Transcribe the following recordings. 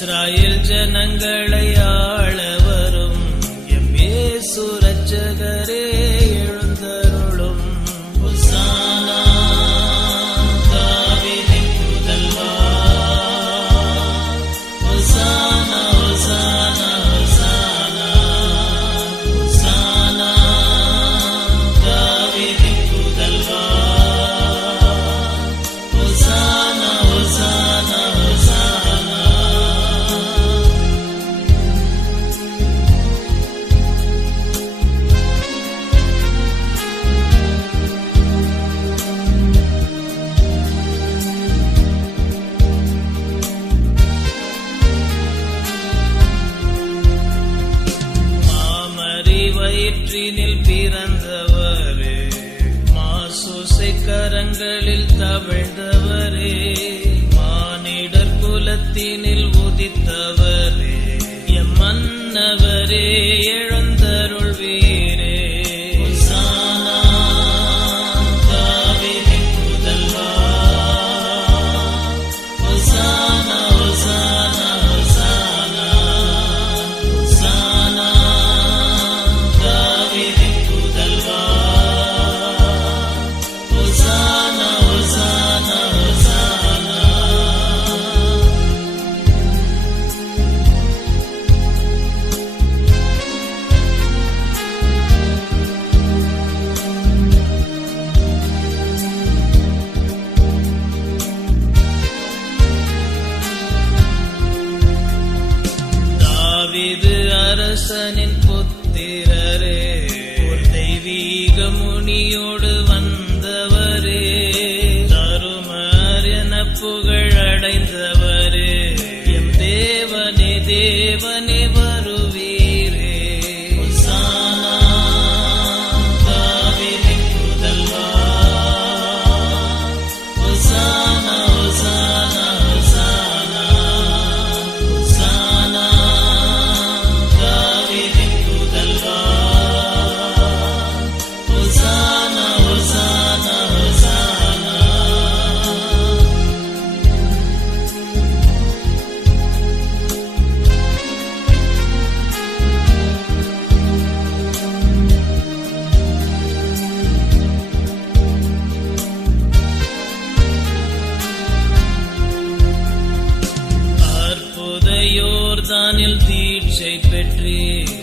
இஸ்ராயேல் ஜனங்களை ஆள வரும் எம் இயேசு இரட்சகரே எழுந்தருளும். ஹோசானா தாவீதின் புதல்வா, ஹோசானா ஹோசானா ஹோசானா ஹோசானா தாவீதின் புதல்வா, ஹோசானா ஹோசானா ஹோசானா. மாமரி வயிற்றினில் பிறந்தவரே, மாசோசை கரங்களில் தவழ்ந்தவரே, மானிடர் குலத்தினில் உதித்தவரே, எம் மன்னவரே எழுந்தருள்வீரே. ஹோசானா தாவீதின் புதல்வா, ஹோசானா ஹோசானா ஹோசானா ஹோசானா தாவீதின் புதல்வா, ஹோசானா ஹோசானா ஹோசானா. தாவீது அரசனின் புத்திரரே, ஒரு தெய்வீக முனியோடு வந்தவரே, தருமர் என புகழடைந்தவரே, எம் தேவனே தேவனே வருவீரே. ஹோசானா தாவீதின் புதல்வா, ஹோசானா ஹோசானா ஹோசானா ஹோசானா தாவீதின் புதல்வா, ஹோசானா ஹோசானா ஹோசானா. அற்புத யோர்தானில் தீட்சை பெற்றீர்,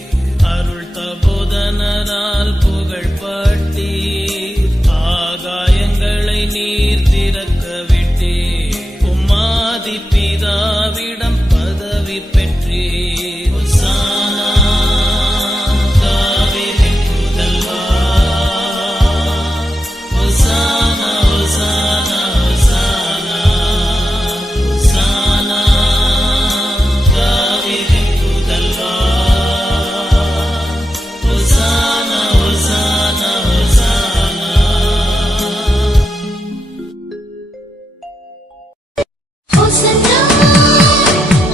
அருள் தபோதனரால் புகழ் பாட்டீர், ஆகாயங்களை நீர் திறக்க விட்டீர், உம்மாதி பிதாவிடம் பதவி பெற்றீர். ஹோசானா தாவீதின் புதல்வா, ஹோசானா ஹோசானா ஹோசானா ஹோசானா தாவீதின் புதல்வா, ஹோசானா ஹோசானா ஹோசானா. Hosanna,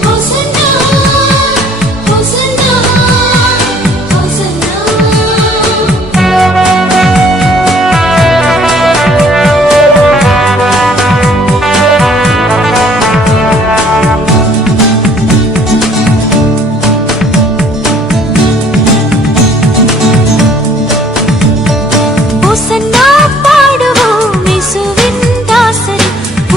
Hosanna, Hosanna, Hosanna. ஹோசன்னா பாடுவோம் இயேசுவின் தாசரே,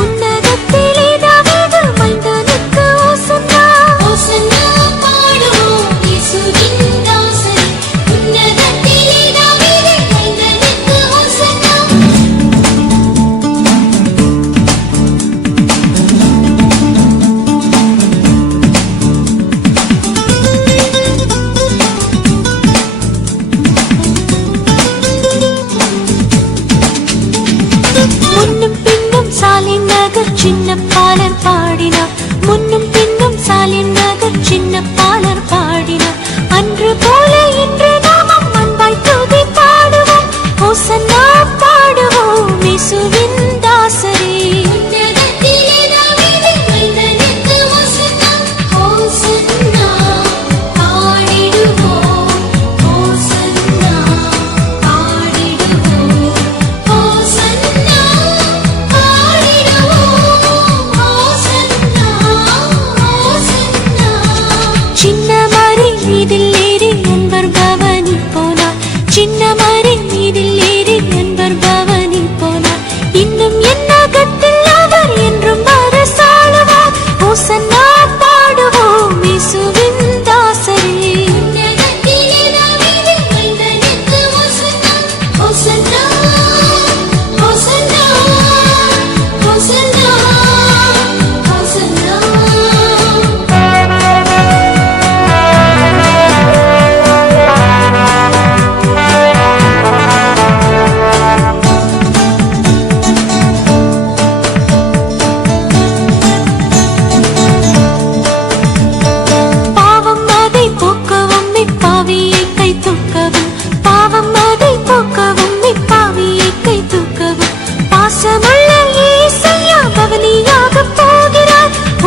உன்னதத்திலே தாவீது மைந்தனுக்கு ஹோசன்னா. ஹோசன்னா பாடுவோம் இயேசுவின் தாசரே, உன்னதத்திலே தாவீது மைந்தனுக்கு ஹோசன்னா. முன்னும் பின்னும் சாலின் நகர் சின்ன பாலர் பாடினார், முன்னும் பின்னும் சாலின் நகர் சின்ன பாலர் பாடினார், அன்று போல இன்று நாமும் அன்பாய் துதி பாடுவோம். ஹோசன்னா பாடுவோம் இயேசுவின் தாசரே, உன்னதத்திலே தாவீது மைந்தனுக்கு ஹோசன்னா. ஹோசன்னா பாடிடுவோம், ஹோசன்னா பாடிடுவோம், ஹோசன்னா பாடிடுவோம்.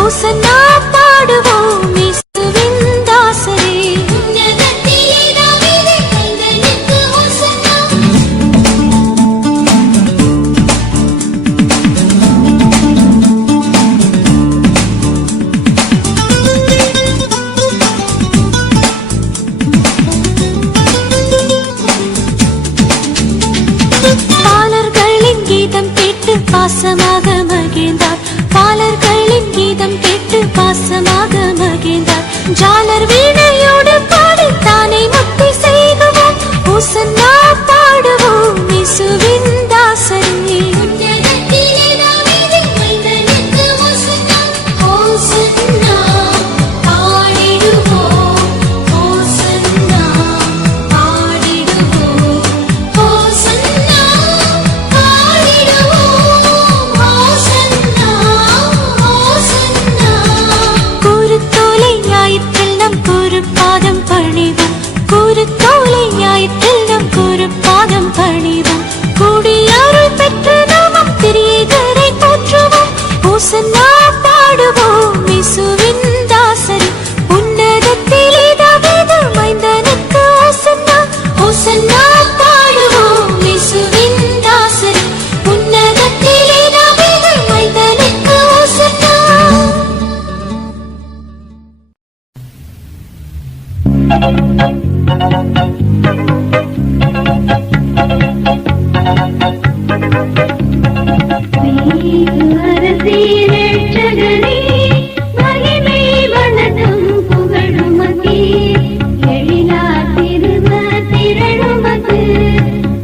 ஓசன்னா பாடுவோம் இயேசுவின் தாசரே. உன்னதத்திலே தாவீது மைந்தனுக்கு ஓசன்னா. பாலர்களின் கீதம் கேட்டு பாசமாக மகிழ்ந்தார். பாலர்களின் கீதம் கேட்டு பாசமாக மகிழ்ந்தார். ஜாலர் வீணையோடு பாடி தானே முக்தி செய்குவோம். ஓசன்னா பாடுவோம் இயேசுவின் தாசரே. உன்னதத்திலே தாவீது மைந்தனுக்கு ஓசன்னா. ஓசன்னா பாடிடுவோம். ஓசன்னா பாடிடுவோம். ஓசன்னா பாடிடுவோம். ஓசன்னா ஓசன்னா. குருத்தோலை ஞாயிற்றில் நம் குருபாதம் பணிவோம். குருத்தோலை ஞாயிற்றில் நம் குருபாதம் பணிவோம். கூடியருள் பெற்று நாமம் திரியேகரை போற்றுவோம். ஓசன்னா பாடுவோம் இயேசுவின் தாசரே. உன்னதத்திலே தாவீது மைந்தனுக்கு ஓசன்னா. ஓசன்னா பாடுவோம் இயேசுவின் தாசரே. உன்னதத்திலே தாவீது மைந்தனுக்கு ஓசன்னா. அரசே ரட்சகனே, மகிமை வணக்கம் புகழுமக்கே. எழிலார் திரும திரளுமக்கு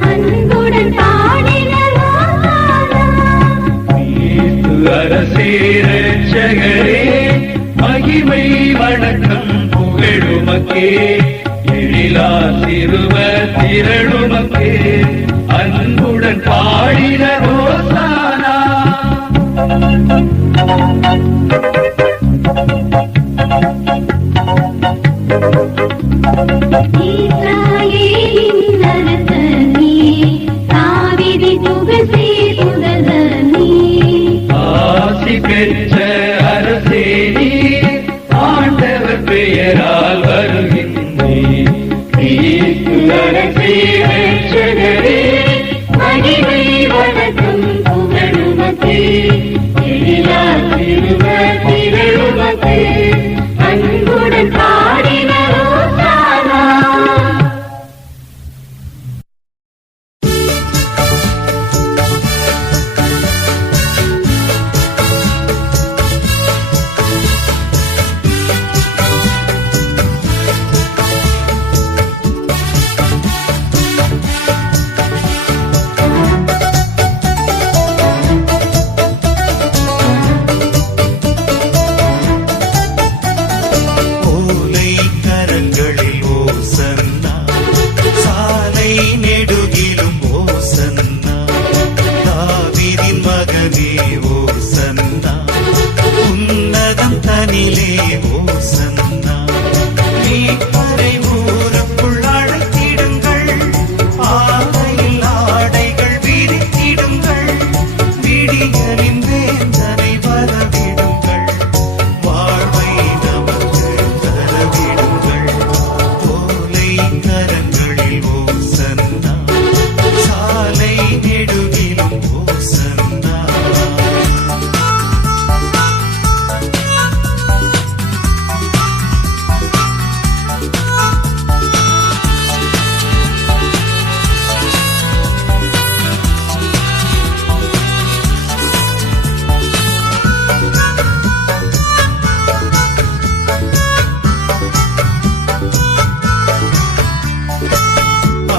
அன்புடன் பாடினர் ஓசானா. அரசே ரட்சகரே, மகிமை வணக்கம் புகழுமக்கே. எழிலா சிறுவ திரளுமக்கே அன்புடன் பாடின ஓசானா. இஸ்ராயேலின் அரசனே, தாவீதின் புகழ்சே புதல்வனே. ஆசி பெற்ற அரசே நீர், ஆண்டவர் பெயரால் வருகின்றீர். கிறிஸ்து அரசே ரட்சகரே, மகிமை வணக்கம் புகழுமக்கே. எழிலா சிறுவ திரளுமக்கே அன்புடன் பாடினர் ஓசானா. ஓலை கரங்களில் ஓசன்னா, சாலை நெடுகிலும் ஓசன்னா. தாவீதின் மகனே ஓசன்னா, உன்னதம் தனிலே ஓசன்னா. மீட்பரை ஊருக்குள் அழைத்திடுங்கள், ஆலையில் ஆடைகள் விரித்திடுங்கள். விடியலின் வேந்தனை வரவிடுங்கள், வாழ்வை நமக்கு தரவிடுங்கள். ஓலை கரங்களில் ஓசன்னா, சாலை நெடுகிலும் ஓசன்னா.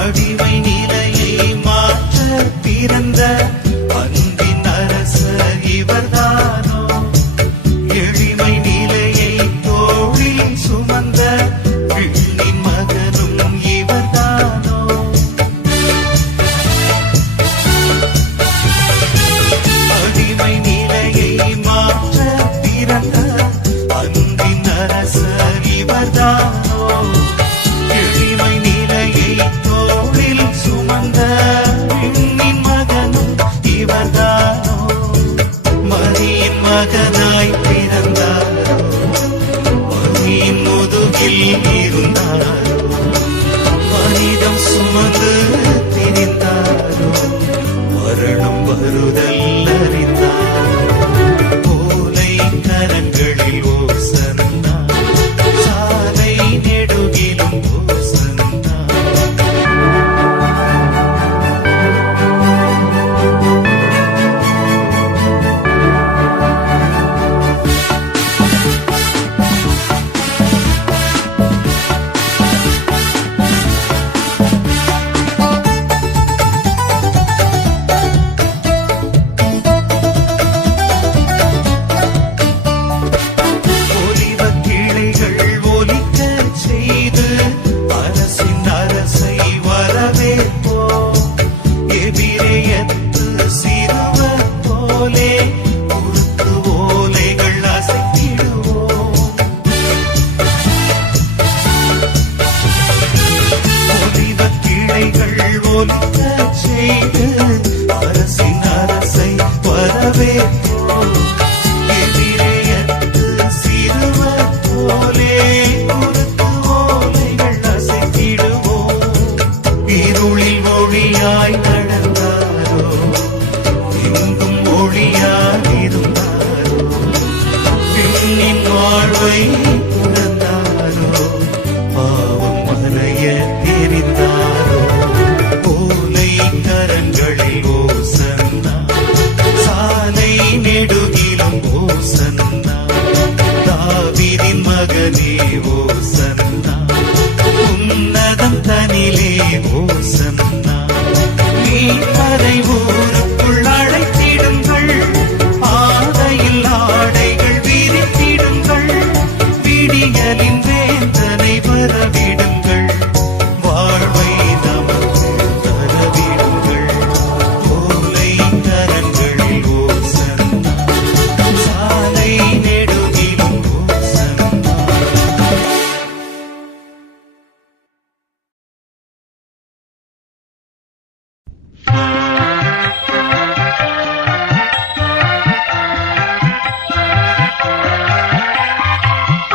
அடிமை நிலையை மாற்ற பிறந்த அன்பின் அரசர் இவர்தானோ. எளிமை நிலையை தோளில் சுமந்த விண்ணின் மகனும் இவர்தானோ. அடிமை நிலையை மாற்ற பிறந்த அன்பின் அரசர் இவர்தானோ. எளிமை நிலையை தோளில் சுமந்த விண்ணின் மகனும் இவர்தானோ. மரியின் மகனாய் பிறந்தார், வருதல் அறிந்தார் ஓலை கரங்களில் ஓசன்னா சாலை நெடுகிலும் ஓசன்னா ஒலிவக் கிளைகள் ஒலிக்கச் செய்து அரசின் அரசை வரவேற்போம். எபிரேயத்து சிறுவர் போலே உருத்து ஓலைகள் அசைத்திடுவோம். ஒலிவக் கிளைகள் ஒலிக்கச் செய்து அரசின் அரசை வரவேற்போம். எபிரேயத்து சிறுவர் போலே உருத்து ஓலைகள் அசைத்திடுவோம். இருளில் ஒளியாய் நடந்தாரோ எங்கும் ஒளியாய் இருந்தாரோ பெண்ணின் வாழ்வை துறந்தாரோ பாவம் மறைய தெரிந்தாரோ ஓலை கரங்களில் ஓசன்னா சாலை நெடுகிலும் ஓசன்னா தாவீதின் மகனே ஓசன்னா உன்னதம் தனிலே ஓசன்னா மீட்பரை ஊருக்குள் அழைத்திடுங்கள் ஆடையில் ஆடைகள் விரித்திடுங்கள் விடியலின் வேந்தனை வரவிடுங்கள் வாழ்வை நமக்கு தரவிடுங்கள் ஓலை கரங்களில் ஓசன்னா சாலை நெடுகிலும் ஓசன்னா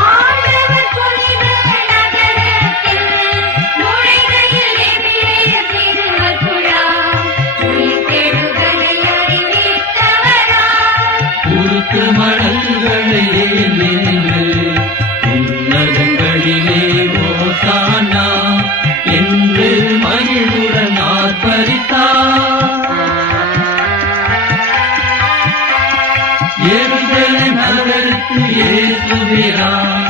ஆண்டவர் புனித நகரத்தில் நுழைகையில் எபிரேய சிறுவர் குழாம் உயிர்த்தெழுதலை அறிவித்தவராம். உருக்கு மணல்களை ஏந்தி நின்று உன்னதங்களிலே ஓசானா என்று மகிழுடன் ஆர்ப்பரித்தார். எருசலேம் நகருக்கு இயேசுவிரான்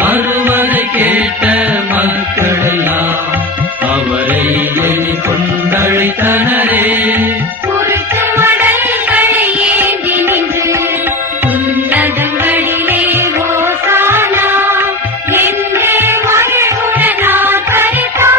மறுவரை கேட்ட மக்களெல்லாம் அவரை எண்ணிக்கொண்டழைத்தனரே. உருக்கு மடல்களை ஏந்தி நின்று உன்னதங்களிலே ஓசானா என்று மகிழ்வுடன் ஆர்ப்பரித்தார்.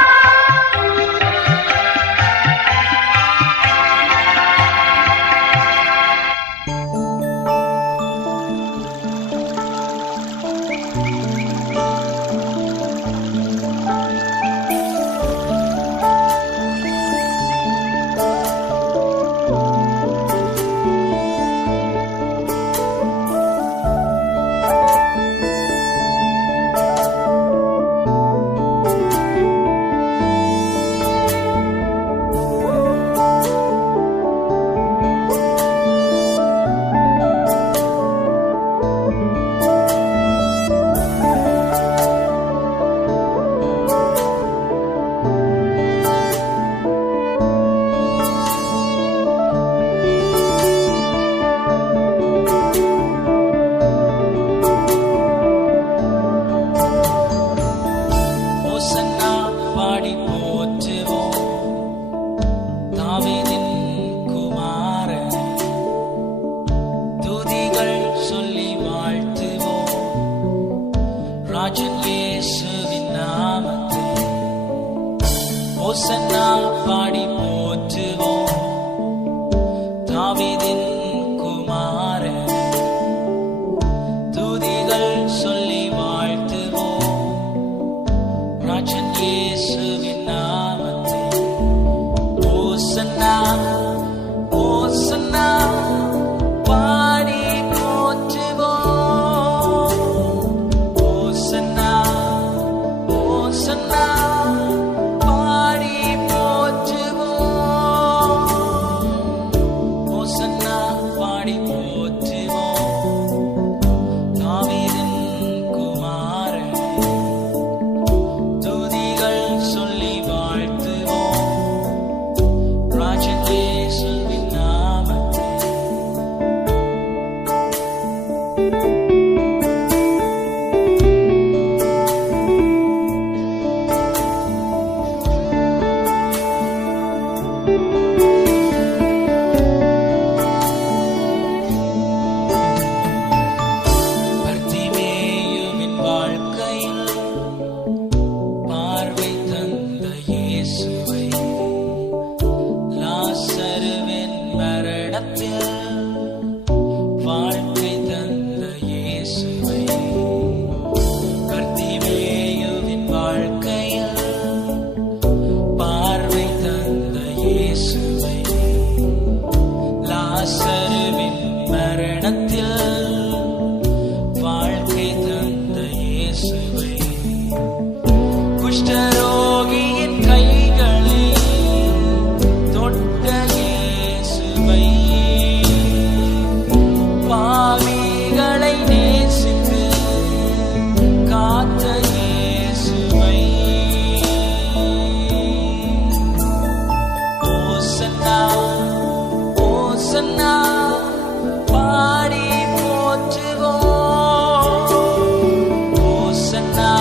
ஓசன்னா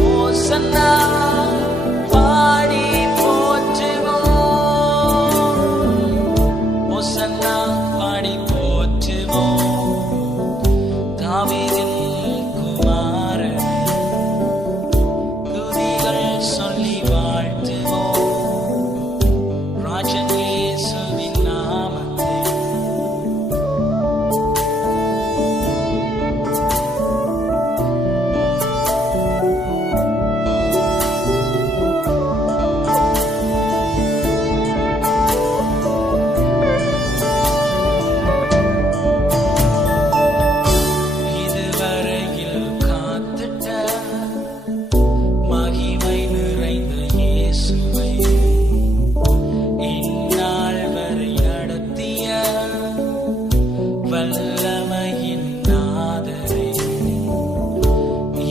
ஓசன்னா பாடி போற்றுவோம் ஓசன்னா பாடி போற்றுவோம் தாவீதின் குமாரனே துதிகள் சொல்லி வாழ்த்துவோம் ராஜன் இயேசுவின் நாமத்தை இதுவரையில் காத்திட்ட மகிமை நிறைந்த இயேசுவை இந்நாள் வரை நடத்திய வல்லமையின் நாதரே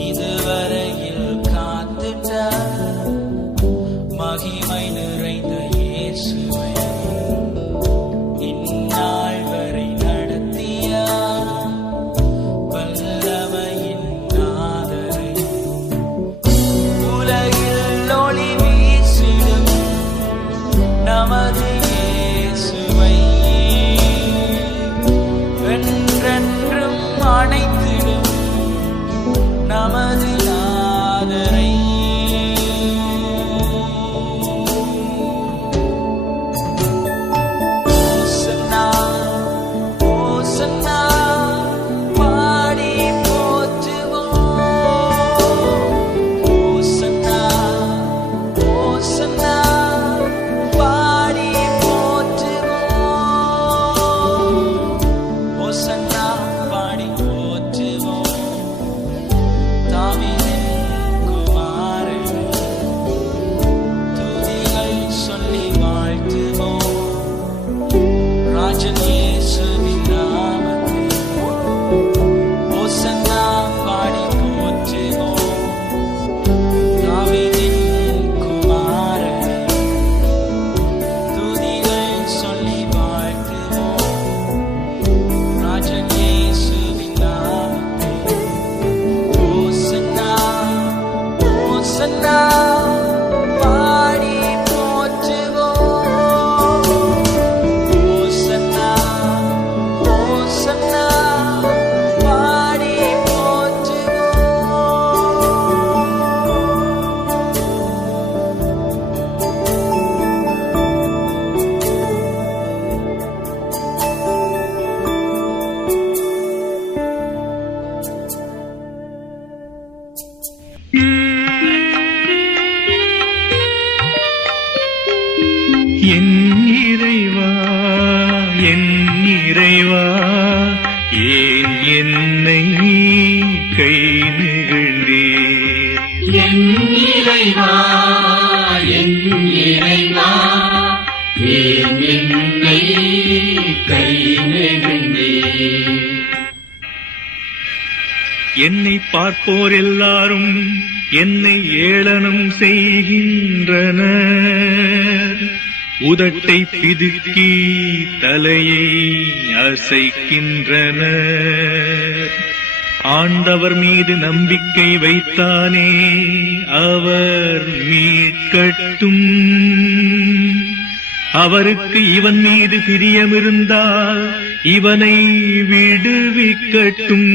இதுவரையில் காத்திட்ட மகிமை நிறைந்த இயேசுவை இந்நாள் வரை நடத்திய வல்லமையின் நாதரே உலகில் ஒளி வீசிடும் நமது இயேசுவை என்றென்றும் அணைத்திடும் நமது நாதரை ஓசன்னா ஓசன்னா பாடி போற்றுவோம் ஓசன்னா ஓசன்னா பாடி போற்றுவோம் ஓசன்னா பாடி போற்றுவோம் தாவீதின் குமாரனே துதிகள் சொல்லி வாழ்த்துவோம் ராஜன் இயேசுவின் நாமத்தை ஓசன்னா பாடி போற்றுவோம் தாவீதின் குமாரனே துதிகள் சொல்லி வாழ்த்துவோம் ராஜன் இயேசுவின் நாமத்தை ஓசன்னா ஓசன்னா பாடி போற்றுவோம் ஓசன்னா ஓசன்னா பாடி என் இறைவா என் இறைவா ஏன் என்னை கை நெகிழ்ந்தீர் என் இறைவா என் இறைவா ஏன் என்னை கை நெகிழ்ந்தீர் என்னை பார்ப்போர் எல்லாரும் என்னை ஏளனம் செய்கின்றனர் உதட்டை பிதுக்கி தலையை அசைக்கின்றனர் ஆண்டவர் மீது நம்பிக்கை வைத்தானே அவர் மீட்கட்டும் அவருக்கு இவன் மீது பிரியமிருந்தால் இவனை விடுவிக்கட்டும்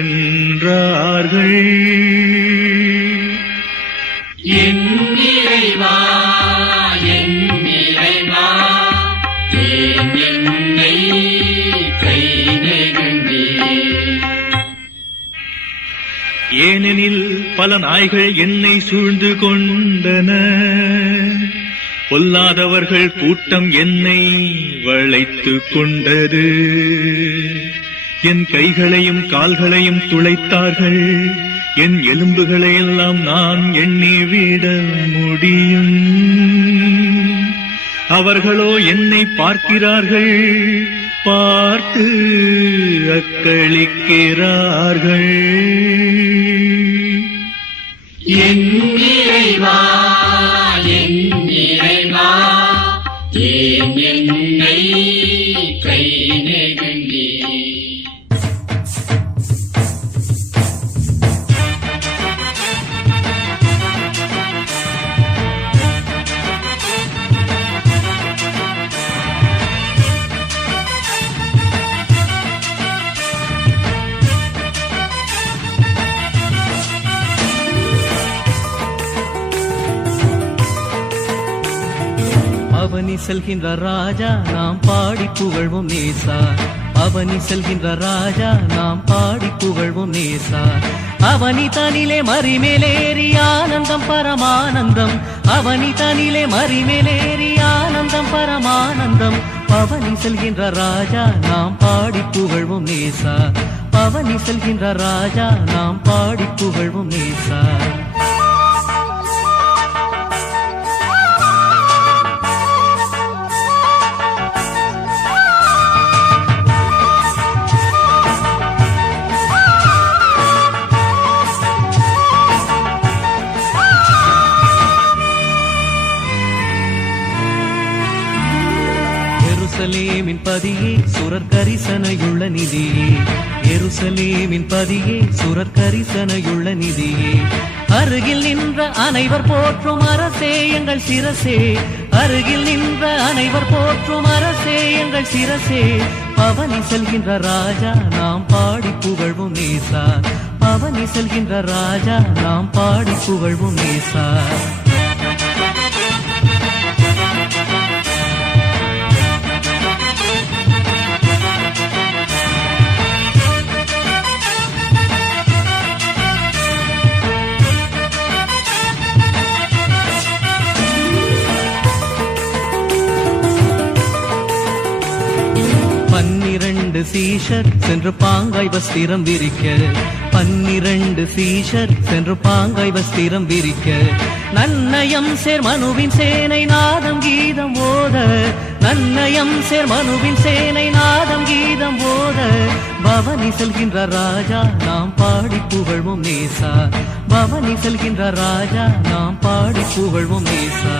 என்றார்கள் என் இறைவா என் இறைவா ஏன் என்னை கை நெகிழ்ந்தீர் ஏனெனில் பல நாய்கள் என்னை சூழ்ந்து கொண்டன பொல்லாதவர்கள் கூட்டம் என்னை வளைத்துக் கொண்டது என் கைகளையும் கால்களையும் துளைத்தார்கள் என் எலும்புகளை எல்லாம் நான் எண்ணிவிட முடியும் அவர்களோ என்னை பார்க்கிறார்கள் பார்த்து அக்களிக்கிறார்கள் என் இறைவா என் இறைவா ஏன் என்னை கை நெகிழ்ந்தீர் அவனி செல்கின்ற ராஜா நாம் பாடி புகழ்வோம் நேசா. அவனி செல்கின்ற ராஜா நாம் பாடி புகழ்வோம் நேசா. அவனி தனிலே மறிமேலேறி ஆனந்தம் பரமானந்தம். அவனி தனிலே மறிமேலேறி ஆனந்தம் பரமானந்தம். பவனி செல்கின்ற ராஜா நாம் பாடி புகழ்வோம் நேசா. பவனி செல்கின்ற ராஜா நாம் பாடி புகழ்வோம் நேசா. எருசலேமின் பதியே சுரர் கரிசனையுள்ள நிதியே. எருசலேமின் பதியே சுரர் கரிசனையுள்ள நிதியே. அருகில் நின்ற அனைவர் போற்றும் அரசே எங்கள் சிரசே. அருகில் நின்ற அனைவர் போற்றும் அரசே எங்கள் சிரசே. பவனி செல்கின்ற ராஜா நாம் பாடி புகழ்வோம் நேசா. பவனி செல்கின்ற ராஜா நாம் பாடி புகழ்வோம் நேசா. பன்னிரண்டு சீஷர் சென்று பாங்காய் வஸ்திரம் விரிக்க. 12 சீஷர் சென்று பாங்காய் வஸ்திரம் விரிக்க. நன்னயம் சேர் மனுவின் சேனை நாதம் கீதம் ஓத. நன்னயம் சேர் மனுவின் சேனை நாதம் கீதம் ஓத. பவனி செல்கின்ற ராஜா நாம் பாடி புகழ்வோம் நேசா. பவனி செல்கின்ற ராஜா நாம் பாடி புகழ்வோம் நேசா.